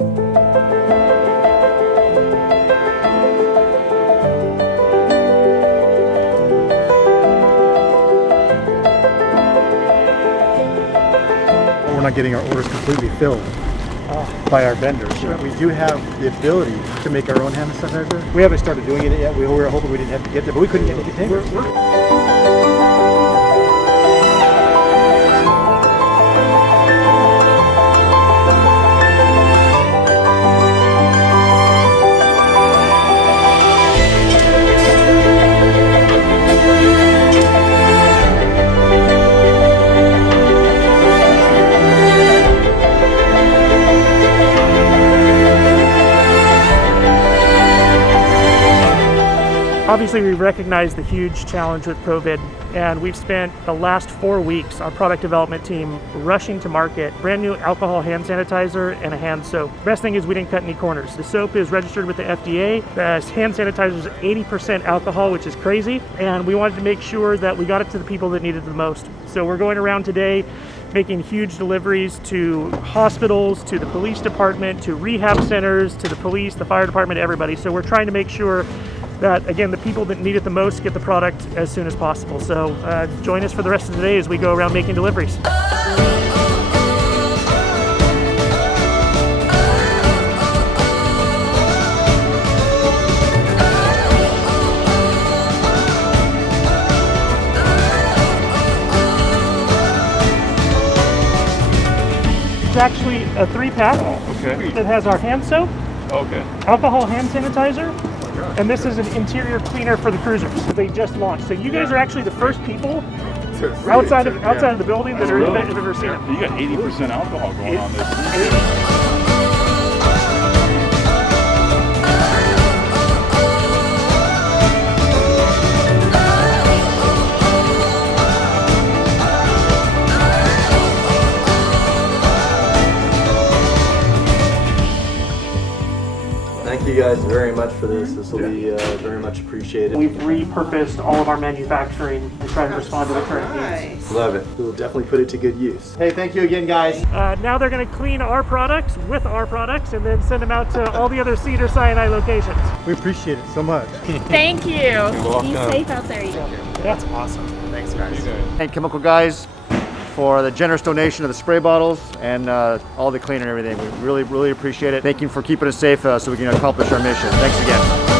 We're not getting our orders completely filled by our vendors. Sure. We do have the ability to make our own hand sanitizer. We haven't started doing it yet. We were hoping we didn't have to get there, but we couldn't get the containers. Obviously, we recognize the huge challenge with COVID, and we've spent the last 4 weeks, our product development team, rushing to market brand new alcohol hand sanitizer and a hand soap. The best thing is we didn't cut any corners. The soap is registered with the FDA. The hand sanitizer is 80% alcohol, which is crazy, and we wanted to make sure that we got it to the people that needed it the most. So we're going around today making huge deliveries to hospitals, to the police department, to rehab centers, to the police, the fire department, everybody. So we're trying to make sure that, again, the people that need it the most get the product as soon as possible. So join us for the rest of the day as we go around making deliveries. It's actually a 3-pack. Okay. That has our hand soap, Okay. alcohol hand sanitizer, and this is an interior cleaner for the cruisers that they just launched. So you guys are actually the first people outside of the building that have ever seen it. You got 80% alcohol going on this. Thank you guys very much for this. This will be very much appreciated. We've repurposed all of our manufacturing and try to respond to the current needs. Love it. We'll definitely put it to good use. Hey, thank you again, guys. Now they're going to clean our products with our products and then send them out to all the other Cedar Sinai locations. We appreciate it so much. Thank you. Be safe out there. That's awesome. Thanks, guys. Thank Chemical Guys for the generous donation of the spray bottles and all the cleaner and everything. We really, really appreciate it. Thank you for keeping us safe so we can accomplish our mission. Thanks again.